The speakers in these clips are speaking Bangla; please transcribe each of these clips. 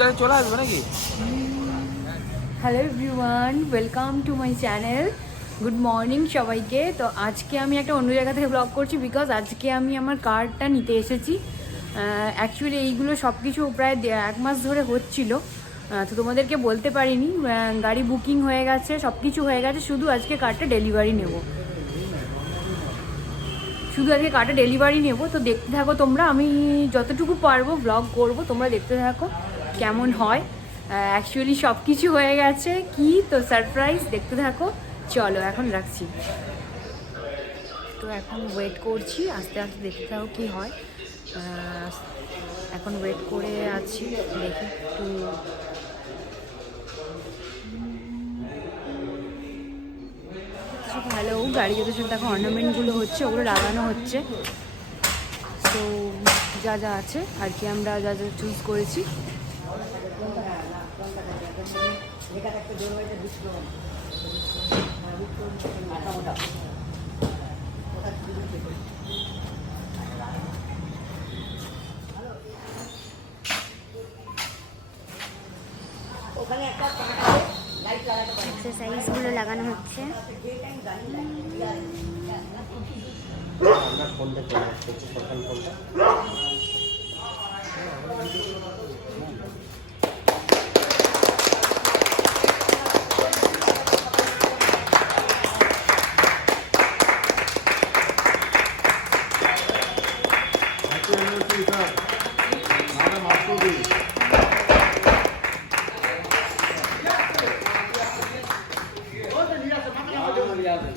দুটাকে চলে আসবে নাকি? Hello everyone, welcome to my channel. Good morning সবাইকে। তো আজকে আমি একটা অন্য জায়গা থেকে ব্লগ করছি, বিকজ আজকে আমি আমার কারটা নিতে এসেছি। অ্যাকচুয়ালি এইগুলো সব কিছু প্রায় 1 মাস ধরে হচ্ছিল, তো তোমাদেরকে বলতে পারিনি। গাড়ি বুকিং হয়ে গেছে, সব কিছু হয়ে গেছে, শুধু আজকে কারটা ডেলিভারি নেব। তো দেখতে থাকো তোমরা, আমি যতটুকু পারবো ব্লগ করব, তোমরা দেখতে থাকো কেমন হয়। অ্যাকচুয়ালি সব কিছু হয়ে গেছে, কি তো সারপ্রাইজ, দেখতে থাকো। চলো এখন রাখছি। তো এখন ওয়েট করছি, আস্তে আস্তে দেখতে থাকো কী হয়। এখন ওয়েট করে আছি, দেখি একটু। ভালো, গাড়ি যত সব দেখো অর্নামেন্টগুলো হচ্ছে, ওগুলো লাগানো হচ্ছে। তো যা যা আছে আর কি, আমরা যা যা চুজ করেছি। এক্সারসাইজগুলো লাগানো হচ্ছে।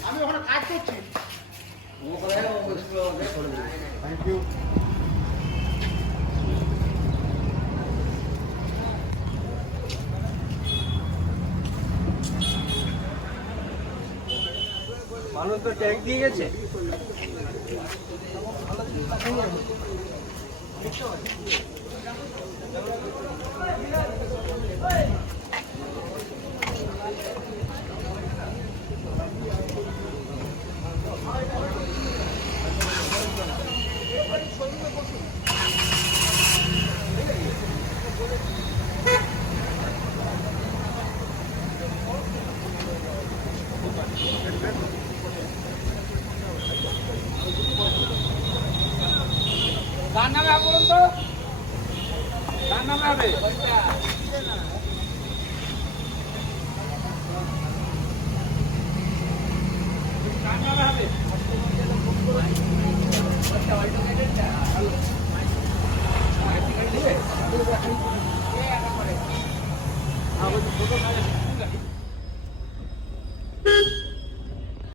আমি ওখানে কাজ করছি। Thank you. মানুষ তো ট্যাগ দিয়ে গেছে। কার নামে হবে বলুন তো? কার নামে হবে? কার নামে হবে? ফটো